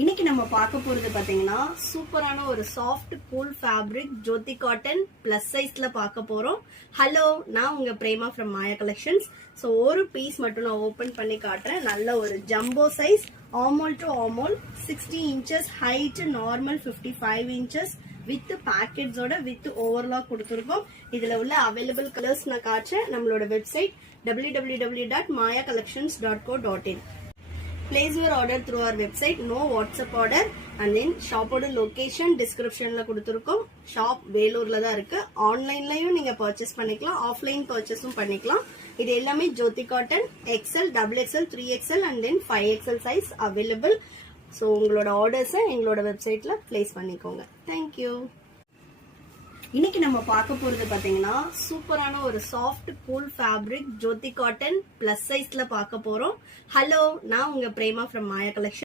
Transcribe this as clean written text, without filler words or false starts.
இன்னைக்கு நம்ம பார்க்க போறது பாத்தீங்கன்னா சூப்பரான ஒரு soft cool fabric Jyothi cotton plus சைஸ்ல பார்க்க போறோம். ஹலோ, நான் உங்க Prema from Maya collections. So ஒரு பீஸ் மட்டும் நான் ஓபன் பண்ணி காட்டுறேன். நல்ல ஒரு jumbo size, armhole to armhole, 60 inches height, normal 55 inches with பேக்கெட்ஸோட வித் ஓவர்லாக் கொடுத்துருக்கோம். இதுல உள்ள அவைலபிள் கலர்ஸ் நான் காட்டுறேன். நம்மளோட website www.mayacollections.co.in. Place your order through our website. No WhatsApp order. And then shop order location description la kuduthirukkom. Shop வேலூர்ல தான் இருக்கு. ஆன்லைன்லயும் நீங்க பர்ச்சேஸ் பண்ணிக்கலாம், ஆஃப்லைன் பர்ச்சேஸும் பண்ணிக்கலாம். இது எல்லாமே ஜோதி cotton XL, XXL, 3XL and then 5XL size available. So உங்களோட ஆர்டர்ஸை எங்களோட வெப்சைட்ல பிளேஸ் பண்ணிக்கோங்க. Thank you. இன்னைக்கு நம்ம பார்க்க போறது பாத்தீங்கன்னா சூப்பரான ஒரு soft cool fabric Jyothi cotton plus சைஸ்ல பார்க்க போறோம். ஹலோ, நான் உங்க பிரேமா ஃப்ரம் மாயா கலெக்ஷன்.